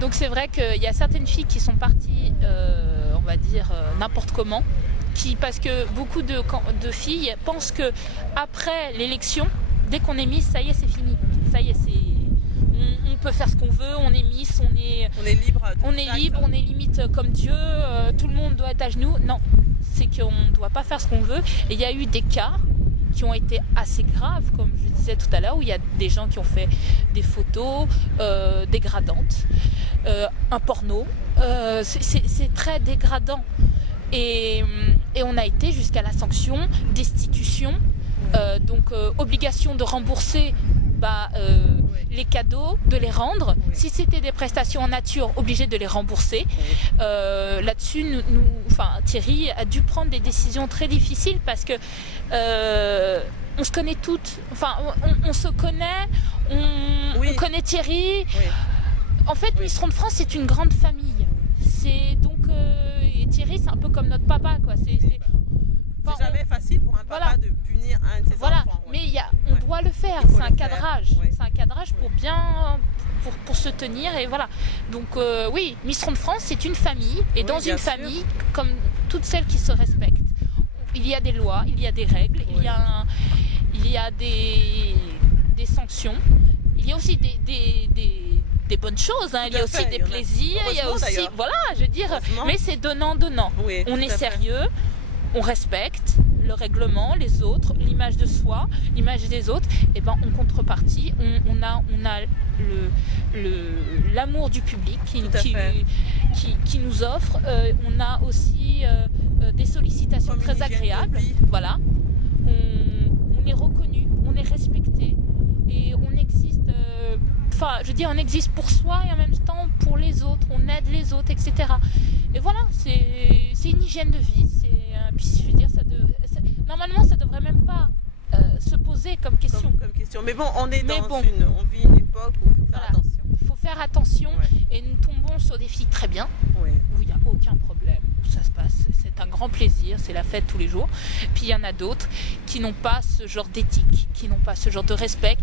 Donc c'est vrai qu'il y a certaines filles qui sont parties, on va dire, n'importe comment, parce que beaucoup de filles pensent que après l'élection, dès qu'on est Miss, ça y est, c'est fini. Ça y est, on peut faire ce qu'on veut, on est Miss, on est libre, on est limite comme Dieu, tout le monde doit être à genoux. Non, c'est qu'on ne doit pas faire ce qu'on veut. Et il y a eu des cas qui ont été assez graves, comme je disais tout à l'heure, où il y a des gens qui ont fait des photos dégradantes, un porno. C'est très dégradant. Et on a été jusqu'à la sanction, destitution, donc obligation de rembourser les cadeaux, de les rendre. Si c'était des prestations en nature, obligé de les rembourser. Là-dessus, Thierry a dû prendre des décisions très difficiles parce que on se connaît toutes. Enfin, on se connaît, on connaît Thierry. Oui. En fait, Miss Ronde France, c'est une grande famille. C'est donc et Thierry, c'est un peu comme notre papa, quoi. C'est jamais facile pour un papa de punir un de ses enfants. Mais on doit le faire. C'est un cadrage. C'est un cadrage pour bien pour se tenir et voilà. Donc oui, Miss Ronde France, c'est une famille et dans une famille, comme toutes celles qui se respectent, il y a des lois, il y a des règles, il y a des sanctions, il y a aussi des bonnes choses, hein. Il y a aussi des plaisirs, il y a aussi je veux dire, mais c'est donnant. Oui, on est sérieux. On respecte le règlement, les autres, l'image de soi, l'image des autres. Et en contrepartie, on a l'amour du public qui nous offre. On a aussi des sollicitations très agréables. Voilà. On est reconnu, on est respecté et on existe. On existe pour soi et en même temps pour les autres. On aide les autres, etc. Et voilà, c'est une hygiène de vie. Puis je veux dire, normalement, ça devrait même pas se poser comme question. Comme question. Mais bon, on vit une époque où il faut faire attention. Il faut faire attention et nous tombons sur des filles très bien, où il n'y a aucun problème, où ça se passe. C'est un grand plaisir, c'est la fête tous les jours. Puis il y en a d'autres qui n'ont pas ce genre d'éthique, qui n'ont pas ce genre de respect,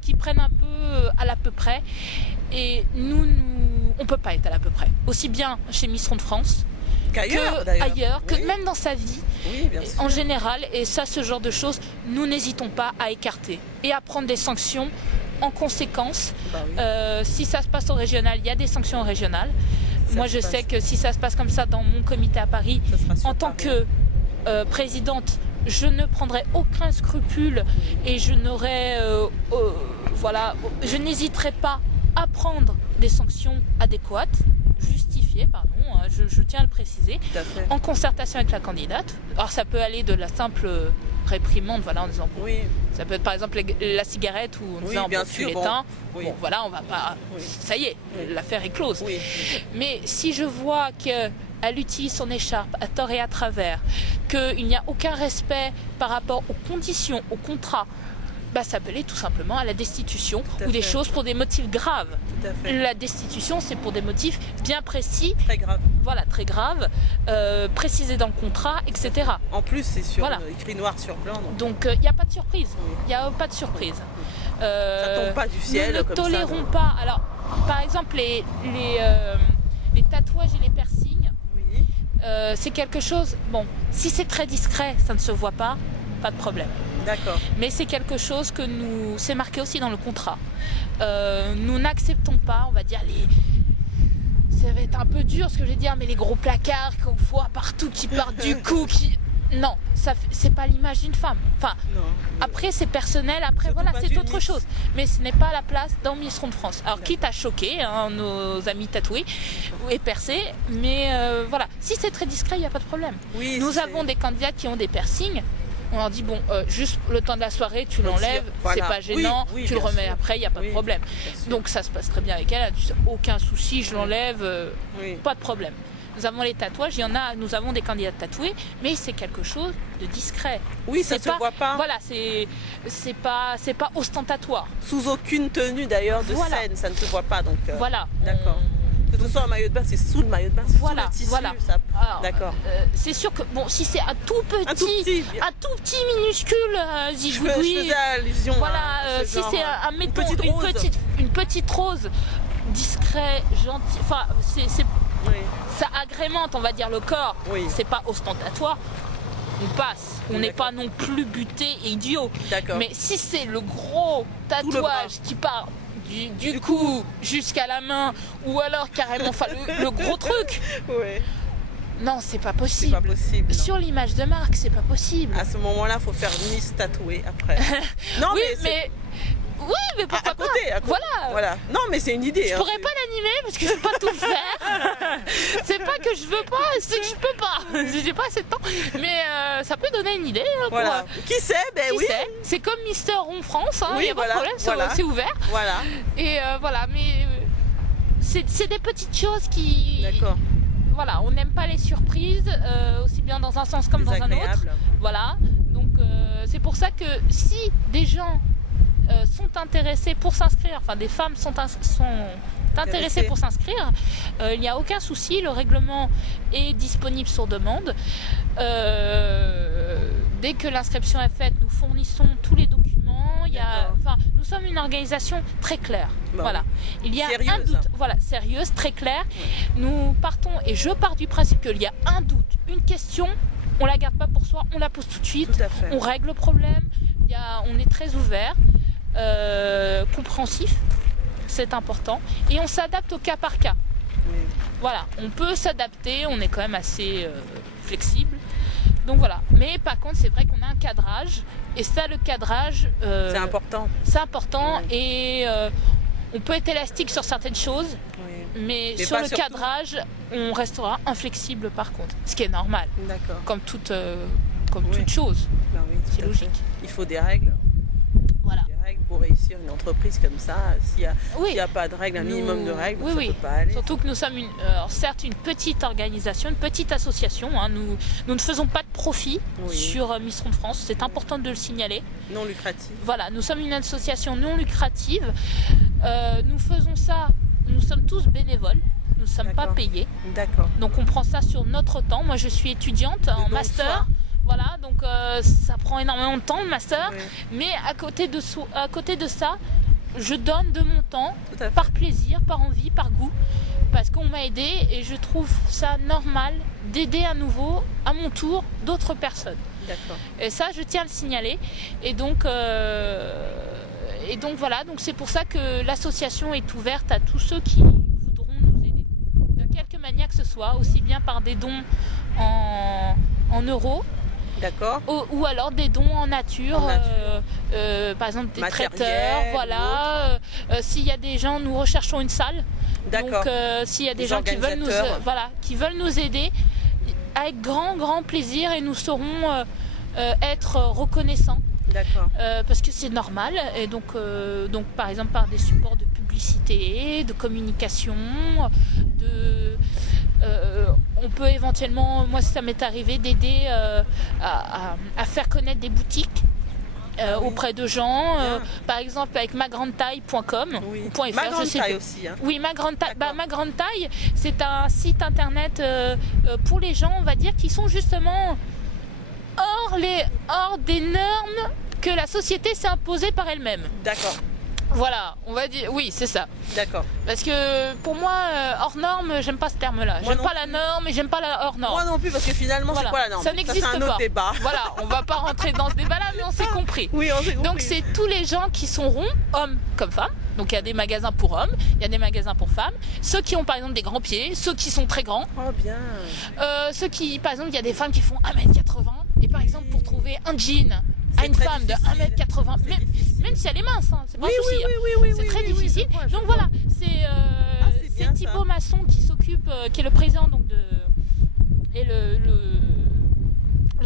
qui prennent un peu à l'à peu près. Et nous, on ne peut pas être à l'à peu près. Aussi bien chez Miss Ronde France, ailleurs, que même dans sa vie, en général. Et ça, ce genre de choses, nous n'hésitons pas à écarter et à prendre des sanctions en conséquence. Si ça se passe au régional, il y a des sanctions régionales. Moi, je sais que si ça se passe comme ça dans mon comité à Paris, en tant que présidente, je ne prendrai aucun scrupule et je n'hésiterai pas à prendre des sanctions adéquates, justifiées, je tiens à le préciser, en concertation avec la candidate. Alors ça peut aller de la simple réprimande, en disant ça peut être par exemple la cigarette ou en disant tu l'éteins. On va pas. Ça y est, l'affaire est close. Mais si je vois qu'elle utilise son écharpe à tort et à travers, qu'il n'y a aucun respect par rapport aux conditions, au contrat, ça peut aller tout simplement à la destitution ou des choses pour des motifs graves. La destitution, c'est pour des motifs bien précis. Très graves. Voilà, très graves, précisés dans le contrat, etc. En plus, c'est écrit noir sur blanc. Donc, il n'y a pas de surprise. Il n'y a pas de surprise. Ça tombe pas du ciel. Nous ne tolérons pas. Alors, par exemple, les tatouages et les piercings, c'est quelque chose... Bon, si c'est très discret, ça ne se voit pas de problème. D'accord. Mais c'est quelque chose que c'est marqué aussi dans le contrat. Nous n'acceptons pas, on va dire, ça va être un peu dur ce que je vais dire, mais les gros placards qu'on voit partout qui partent du cou, non, c'est pas l'image d'une femme. Après c'est personnel, après c'est autre chose. Mais ce n'est pas la place dans Miss Ronde France. Alors quitte à choquer nos amis tatoués et percés, mais si c'est très discret, il n'y a pas de problème. Nous avons des candidates qui ont des piercings. On leur dit juste le temps de la soirée, tu l'enlèves, c'est pas gênant, tu le remets après, il n'y a pas de problème. Donc ça se passe très bien avec elle, aucun souci, je l'enlève, pas de problème. Nous avons les tatouages, nous avons des candidates tatouées, mais c'est quelque chose de discret. Ça se voit pas. Voilà, c'est pas ostentatoire. Sous aucune tenue d'ailleurs de scène, ça ne se voit pas donc. Voilà. D'accord. Que ce soit un maillot de bain, c'est sous le maillot de bain, c'est sous le tissu. Ça... D'accord. C'est sûr que c'est un tout petit minuscule je faisais allusion si c'est une petite rose discret, gentil. Enfin, ça agrémente, on va dire, le corps. Oui. C'est pas ostentatoire. On passe. On n'est pas non plus buté et idiot. D'accord. Mais si c'est le gros tatouage qui part du cou jusqu'à la main, ou alors carrément le gros truc. Ouais. Non, c'est pas possible. C'est pas possible. Sur l'image de marque, c'est pas possible. À ce moment-là, il faut faire Miss tatouée après. Non, oui, mais pourquoi pas. À côté. Voilà. Non, mais c'est une idée. Je pourrais pas l'animer parce que je peux pas tout faire. C'est pas que je veux pas, c'est que je peux pas. J'ai pas assez de temps. Mais ça peut donner une idée. Voilà. Qui sait, Qui sait. C'est comme Mister Rond France. Il n'y a pas de problème, c'est ouvert. Voilà. Et voilà, mais c'est des petites choses qui. D'accord. Voilà, on n'aime pas les surprises, aussi bien dans un sens comme dans un autre. Voilà. Donc c'est pour ça que si des gens sont intéressés pour s'inscrire, enfin des femmes sont intéressées pour s'inscrire, il n'y a aucun souci, le règlement est disponible sur demande. Dès que l'inscription est faite, nous fournissons tous les documents. Nous sommes une organisation très claire. Voilà. Il y a sérieuse, un doute, sérieuse, très claire. Nous partons, et je pars du principe qu'il y a un doute, une question, on la garde pas pour soi, on la pose tout de suite, on règle le problème. On est très ouvert. Compréhensif, c'est important, et on s'adapte au cas par cas. Voilà, on peut s'adapter, on est quand même assez flexible. Donc voilà, mais par contre c'est vrai qu'on a un cadrage, et ça, le cadrage c'est important. C'est important, et on peut être élastique sur certaines choses, mais sur le cadrage on restera inflexible par contre, ce qui est normal. D'accord. Comme toute chose. C'est logique. Il faut des règles. Voilà. Des règles pour réussir une entreprise comme ça. S'il n'y a pas de règles, un minimum de règles, ça ne peut pas aller. Surtout que nous sommes certes une petite organisation, une petite association. Nous ne faisons pas de profit sur Miss Ronde France. C'est important de le signaler. Non lucrative. Voilà, nous sommes une association non lucrative. Nous faisons ça, nous sommes tous bénévoles. Nous ne sommes pas payés. D'accord. Donc on prend ça sur notre temps. Moi je suis étudiante en master. Voilà, donc ça prend énormément de temps le master, mais à côté de ça, je donne de mon temps, par plaisir, par envie, par goût, parce qu'on m'a aidé, et je trouve ça normal d'aider à nouveau, à mon tour, d'autres personnes. D'accord. Et ça, je tiens à le signaler. Et donc voilà, donc c'est pour ça que l'association est ouverte à tous ceux qui voudront nous aider, de quelque manière que ce soit, aussi bien par des dons en euros. D'accord. Ou alors des dons en nature, par exemple des traiteurs, voilà. S'il y a des gens, nous recherchons une salle. D'accord. Donc s'il y a des gens qui veulent nous aider, avec grand plaisir, et nous saurons être reconnaissants. D'accord. Parce que c'est normal, et donc par exemple par des supports de publicité, de communication, on peut éventuellement, moi ça m'est arrivé d'aider à faire connaître des boutiques auprès de gens, par exemple avec magrandetaille.com ou .fr. Ma Grande Taille aussi. Oui, Ma Grande Taille. Ma Grande Taille, c'est un site internet pour les gens, on va dire, qui sont justement hors des normes que la société s'est imposée par elle-même. D'accord. Voilà, on va dire, oui, c'est ça. D'accord. Parce que pour moi, hors norme, j'aime pas ce terme-là. J'aime pas la norme et j'aime pas la hors norme. Moi non plus, parce que finalement, c'est quoi la norme? Ça n'existe pas. C'est un autre débat. Voilà, on va pas rentrer dans ce débat-là, mais on s'est compris. Oui, on s'est compris. Donc c'est tous les gens qui sont ronds, hommes comme femmes. Donc il y a des magasins pour hommes, il y a des magasins pour femmes. Ceux qui ont par exemple des grands pieds, ceux qui sont très grands. Oh bien. Ceux qui, par exemple, il y a des femmes qui font 1m80. Et par exemple, pour trouver un jean à une femme de 1m80, même si elle est mince, hein, c'est pas un souci. C'est très difficile. Donc voilà, c'est Thibaut Masson qui s'occupe, qui est le président donc et le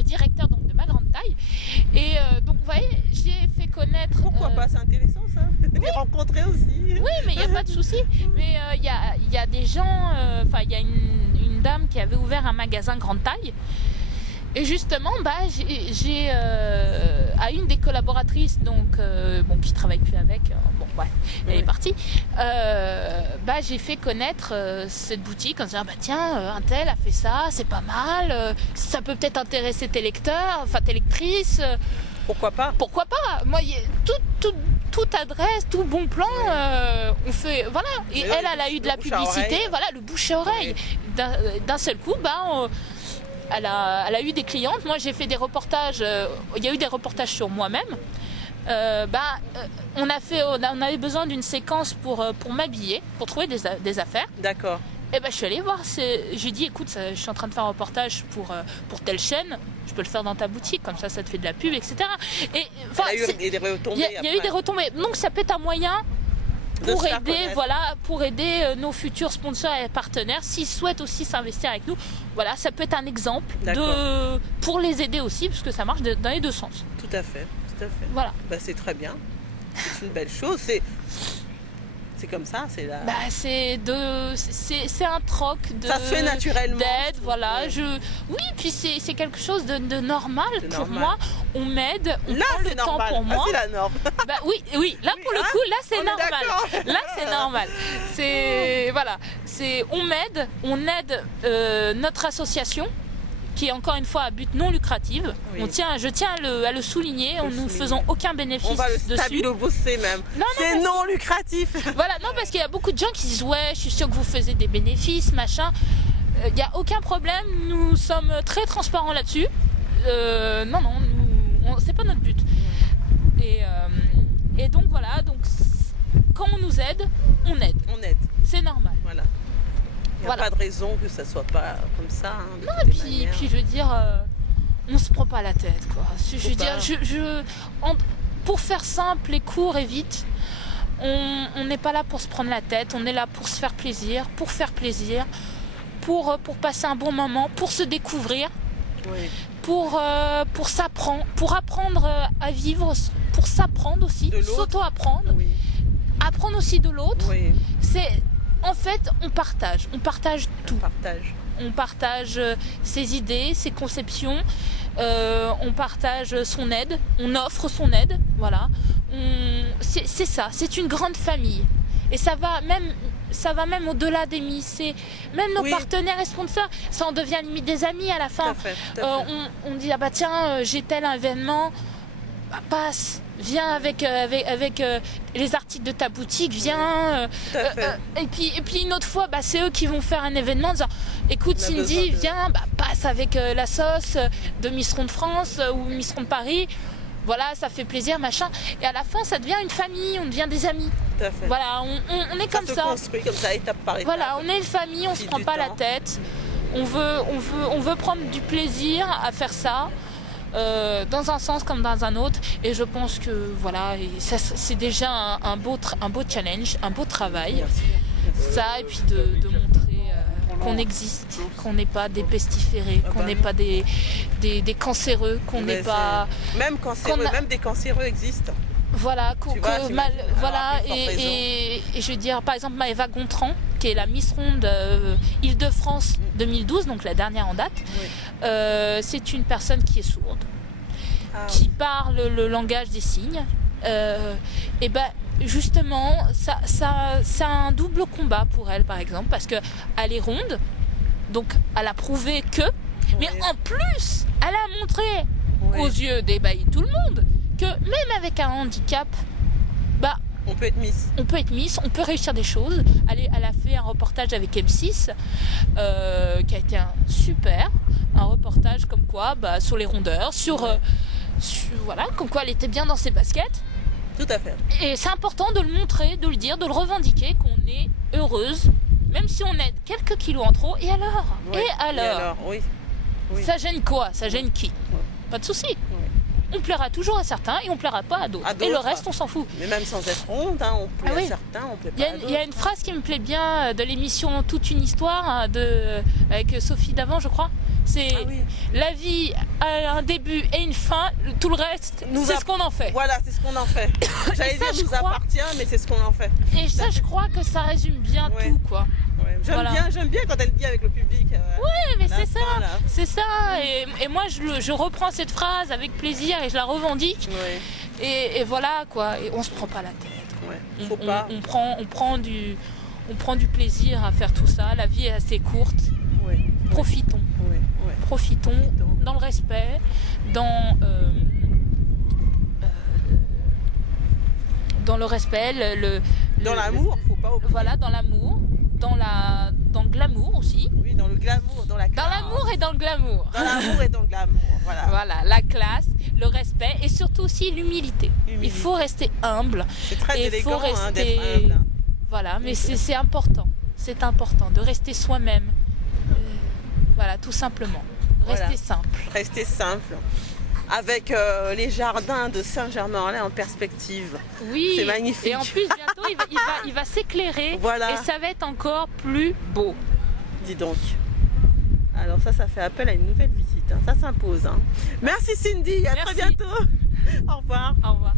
directeur donc de Ma Grande Taille. Et donc vous voyez, j'ai fait connaître. Pourquoi pas, c'est intéressant ça. Les rencontrer aussi. Oui, mais il n'y a pas de souci. Mais il y a des gens, il y a une dame qui avait ouvert un magasin Grande Taille. Et justement, j'ai à une des collaboratrices donc qui travaille plus avec, elle est partie. J'ai fait connaître cette boutique en disant tiens, un tel a fait ça, c'est pas mal, ça peut peut-être intéresser tes lecteurs, tes lectrices. Pourquoi pas? Pourquoi pas? Moi, toute adresse, tout bon plan, on fait, voilà. Et elle a eu de la publicité, voilà, le bouche à oreille. D'un seul coup, elle a eu des clientes. Moi, j'ai fait des reportages. Il y a eu des reportages sur moi-même. On avait besoin d'une séquence pour m'habiller, pour trouver des affaires. D'accord. Et je suis allée voir. J'ai dit, écoute, je suis en train de faire un reportage pour telle chaîne. Je peux le faire dans ta boutique, comme ça te fait de la pub, etc. Et il y a eu des retombées. Il y a eu des retombées. Donc ça peut être un moyen pour aider nos futurs sponsors et partenaires s'ils souhaitent aussi s'investir avec nous. Voilà, ça peut être un exemple pour les aider aussi, parce que ça marche dans les deux sens. Tout à fait. Voilà. C'est très bien. C'est une belle chose. C'est comme ça, c'est là. C'est un troc ça se fait naturellement. D'aide, voilà. Oui, puis c'est quelque chose de normal pour moi. On m'aide, on prend le temps pour moi. C'est la norme. Oui. Là pour le coup, là c'est normal. Là c'est normal. On m'aide, on aide notre association, qui est encore une fois à but non lucratif. Oui. Je tiens à le souligner, nous ne faisons aucun bénéfice dessus. On va le stabilo-bosser même. C'est non lucratif. Voilà, non, parce qu'il y a beaucoup de gens qui disent ouais, je suis sûr que vous faisiez des bénéfices, machin. Il n'y a aucun problème, nous sommes très transparents là-dessus. C'est pas notre but. Et donc voilà, quand on nous aide, on aide. C'est normal. Voilà. Il n'y a pas de raison que ça soit pas comme ça. Non, et puis je veux dire, on se prend pas la tête, quoi. Pour faire simple et court et vite, on n'est pas là pour se prendre la tête, on est là pour se faire plaisir, pour faire plaisir, pour passer un bon moment, pour se découvrir, pour apprendre à vivre, pour s'apprendre aussi, s'auto-apprendre, apprendre aussi de l'autre. Oui. En fait, on partage tout. On partage ses idées, ses conceptions, on partage son aide, on offre son aide, voilà. C'est ça, c'est une grande famille. Et ça va même au-delà des mis. Même nos partenaires et sponsors, ça en devient limite des amis à la fin. Tout à fait. On dit, tiens, j'ai tel événement, passe. Viens avec les articles de ta boutique, viens. Et puis une autre fois, c'est eux qui vont faire un événement en disant, écoute Cindy, viens, passe avec la sauce de Miss Ronde France ou Miss Ronde Paris. Voilà, ça fait plaisir, machin. Et à la fin, ça devient une famille, on devient des amis. Tout à fait. Voilà, on est comme ça. Ça se construit comme ça, étape par étape. Voilà, on est une famille, on se prend pas la tête. On veut prendre du plaisir à faire ça. Dans un sens comme dans un autre, et je pense que voilà, c'est déjà un beau challenge, un beau travail. Ça, et puis de montrer qu'on existe, qu'on n'est pas des pestiférés, qu'on n'est pas des cancéreux, qu'on n'est pas... Même des cancéreux existent. Voilà, et je veux dire, par exemple, Maëva Gontran, qui est la Miss Ronde Île-de-France 2012, donc la dernière en date, c'est une personne qui est sourde, qui parle le langage des signes. Justement, ça a un double combat pour elle, par exemple, parce qu'elle est ronde, donc elle a prouvé que, mais en plus, elle a montré aux yeux d'ébahis tout le monde que même avec un handicap, on peut être Miss. On peut réussir des choses. Elle a fait un reportage avec M6 qui a été un reportage comme quoi, sur les rondeurs, voilà, comme quoi elle était bien dans ses baskets. Tout à fait. Et c'est important de le montrer, de le dire, de le revendiquer qu'on est heureuse, même si on aide quelques kilos en trop. Et alors oui. Ça gêne quoi? Ça gêne qui? Pas de souci. On plaira toujours à certains et on plaira pas à d'autres. Et le reste, on s'en fout. Mais même sans être ronde, on plaît à certains, on plaît pas à d'autres. Il y a une phrase qui me plaît bien de l'émission Toute une histoire avec Sophie Davant, je crois. C'est la vie a un début et une fin, tout le reste, c'est ce qu'on en fait. Voilà, c'est ce qu'on en fait. J'allais dire nous appartient, mais c'est ce qu'on en fait. Et ça, je crois que ça résume bien tout, quoi. J'aime bien quand elle dit avec le public. Mais c'est ça. Et moi, je reprends cette phrase avec plaisir et je la revendique. Et voilà, quoi. Et on se prend pas la tête. Faut pas. On prend du plaisir à faire tout ça. La vie est assez courte. Profitons. Profitons dans le respect, dans dans le respect, dans l'amour, faut pas oublier. Voilà, dans l'amour, dans le glamour aussi. Oui, dans le glamour, dans la classe. Dans l'amour et dans le glamour. Dans l'amour et dans le glamour, voilà. Voilà, la classe, le respect et surtout aussi l'humilité. Il faut rester humble. C'est très élégant d'être humble. Voilà, mais c'est important. C'est important de rester soi-même. Voilà, tout simplement. Rester simple. Rester simple. Avec les jardins de Saint-Germain-en-Laye en perspective. Oui, c'est magnifique. Et en plus, bientôt, il va s'éclairer. Voilà. Et ça va être encore plus beau. Dis donc. Alors ça fait appel à une nouvelle visite. Ça s'impose. Merci Cindy, à très bientôt. Au revoir. Au revoir.